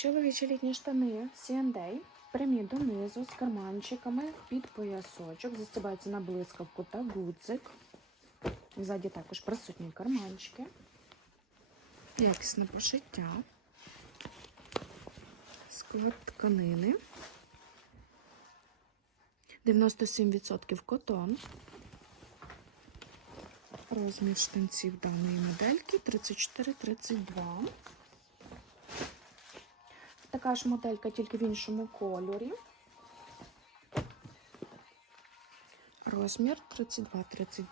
Чоловічі літні штани C&A, прямі донизу з карманчиками під поясочок, застібається на блискавку та гудзик. Ззаді також присутні карманчики. Якісне пошиття. Склад тканини. 97% котон. Розмір штанців даної модельки 34-32. Така ж моделька, тільки в іншому кольорі. Розмір 32-32.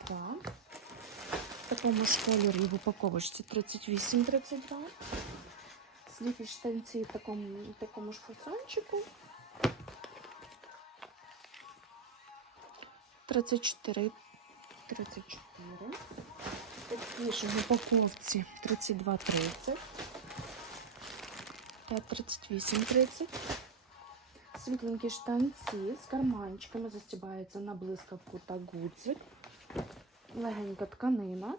В такому ж кольорі в упаковочці 38-32. Сліпі штанці в такому, в такому ж фасончику. 34 34. Такі ж в упаковці 32-30 та 38-30. Світленькі штанці з карманчиками застібаються на блискавку та гудзик. Легенька тканина.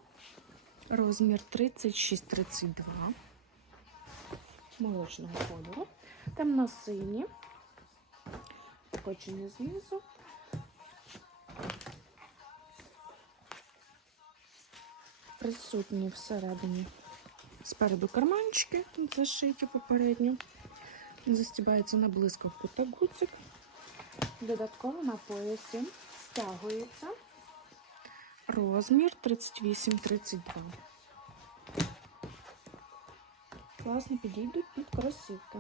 Розмір 36-32 молочного кольору. Темно-сині. Скочені знизу. Присутні всередині спереду карманчики, зашиті попередньо. Застібається на блискавку та гуцик. Додатково на поясі стягується розмір 38-32. Класно підійдуть під кросівки.